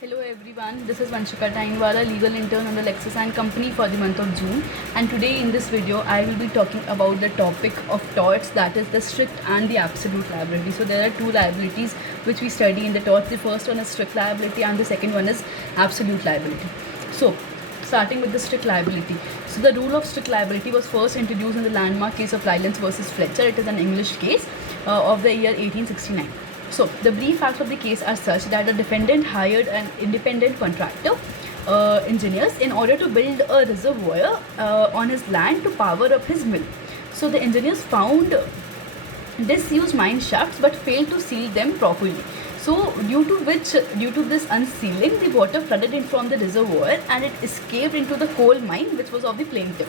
Hello everyone, this is Vanshika Tainwala, legal intern on the Lexus and Company for the month of June. And today in this video, I will be talking about the topic of torts, that is the strict and the absolute liability. So there are two liabilities which we study in the torts. The first one is strict liability and the second one is absolute liability. So starting with the strict liability. So the rule of strict liability was first introduced in the landmark case of Lyons versus Fletcher. It is an English case of the year 1869. So the brief facts of the case are such that the defendant hired an independent contractor, engineers, in order to build a reservoir on his land to power up his mill. So the engineers found disused mine shafts but failed to seal them properly. So due to this unsealing, the water flooded in from the reservoir and it escaped into the coal mine, which was of the plaintiff.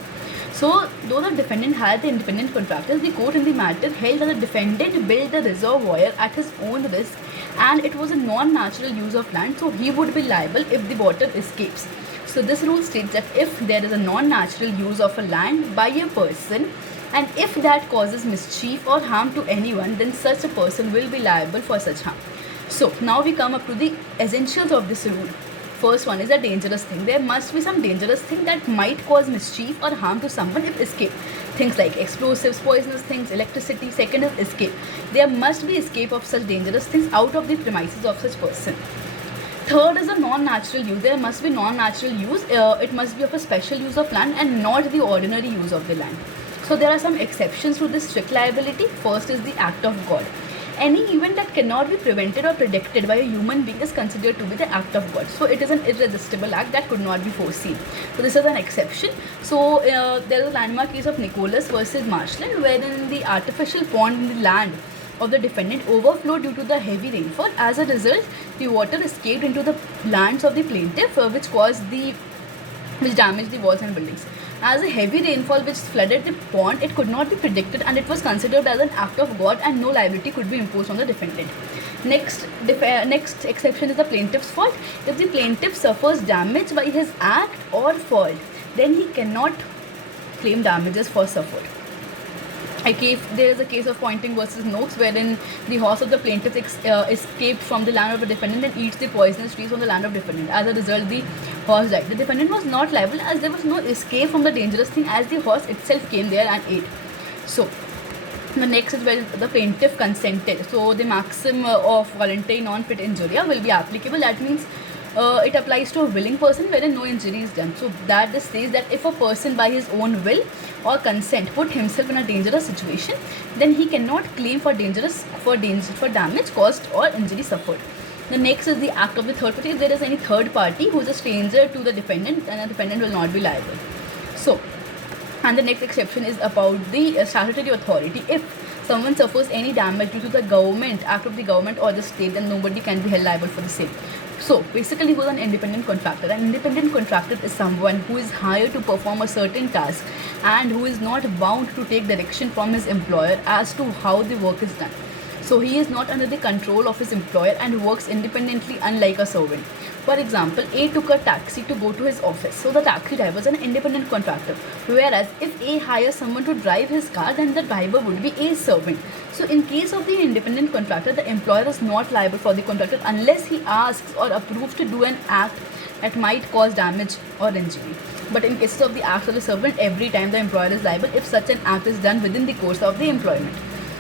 So, though the defendant hired the independent contractors, the court in the matter held that the defendant built the reservoir at his own risk and it was a non-natural use of land, so he would be liable if the water escapes. So, this rule states that if there is a non-natural use of a land by a person and if that causes mischief or harm to anyone, then such a person will be liable for such harm. So, now we come up to the essentials of this rule. First one is a dangerous thing. There must be some dangerous thing that might cause mischief or harm to someone if escape. Things like explosives, poisonous things, electricity. Second is escape. There must be escape of such dangerous things out of the premises of such person. Third is a non-natural use. There must be non-natural use. It must be of a special use of land and not the ordinary use of the land. So there are some exceptions to this strict liability. First is the act of God. Any event that cannot be prevented or predicted by a human being is considered to be the act of God. So it is an irresistible act that could not be foreseen. So this is an exception. So there is a landmark case of Nicholas versus Marshland, wherein the artificial pond in the land of the defendant overflowed due to the heavy rainfall. As a result, the water escaped into the lands of the plaintiff, which damaged the walls and buildings. As a heavy rainfall which flooded the pond, it could not be predicted and it was considered as an act of God and no liability could be imposed on the defendant. Next exception is the plaintiff's fault. If the plaintiff suffers damage by his act or fault, then he cannot claim damages for suffered. There is a case of Pointing versus Noakes, wherein the horse of the plaintiff escaped from the land of the defendant and eats the poisonous trees on the land of defendant. As a result, the horse died. The defendant was not liable as there was no escape from the dangerous thing, as the horse itself came there and ate. So, the next is where the plaintiff consented. So, the maxim of voluntary non-fit injuria will be applicable. That means it applies to a willing person wherein no injury is done. So that this says that if a person by his own will or consent put himself in a dangerous situation, then he cannot claim for damage caused or injury suffered. The next is the act of the third party. If there is any third party who is a stranger to the defendant, then the defendant will not be liable. So, and the next exception is about the statutory authority. If someone suffers any damage due to the government, act of the government or the state, then nobody can be held liable for the same. So basically, who is an independent contractor? An independent contractor is someone who is hired to perform a certain task and who is not bound to take direction from his employer as to how the work is done. So he is not under the control of his employer and works independently, unlike a servant. For example, A took a taxi to go to his office. So the taxi driver is an independent contractor. Whereas if A hires someone to drive his car, then the driver would be A's servant. So in case of the independent contractor, the employer is not liable for the contractor unless he asks or approves to do an act that might cause damage or injury. But in cases of the act of the servant, every time the employer is liable if such an act is done within the course of the employment.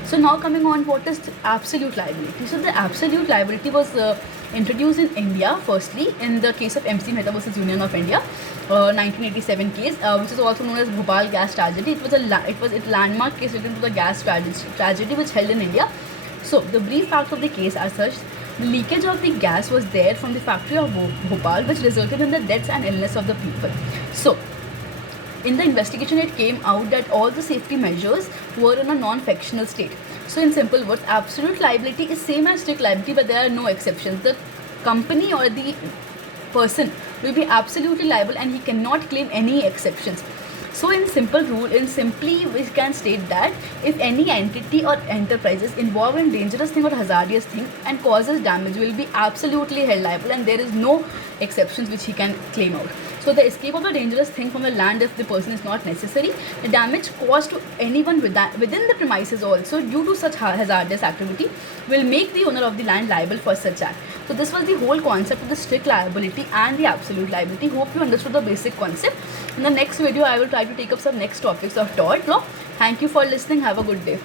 So now coming on, what is absolute liability? So the absolute liability was introduced in India firstly in the case of MC Mehta versus Union of India, 1987 case, which is also known as Bhopal gas tragedy. It was a landmark case related to the gas tragedy which held in India. So the brief facts of the case are such: the leakage of the gas was there from the factory of Bhopal, which resulted in the deaths and illness of the people. So in the investigation, it came out that all the safety measures were in a non-fictional state. So in simple words, absolute liability is same as strict liability, but there are no exceptions. The company or the person will be absolutely liable and he cannot claim any exceptions. So in simply we can state that if any entity or enterprise is involved in dangerous thing or hazardous thing and causes damage, will be absolutely held liable and there is no exceptions which he can claim out. So the escape of the dangerous thing from the land if the person is not necessary, the damage caused to anyone within the premises also due to such hazardous activity will make the owner of the land liable for such act. So this was the whole concept of the strict liability and the absolute liability. Hope you understood the basic concept. In the next video, I will try to take up some next topics of tort law. Thank you for listening. Have a good day.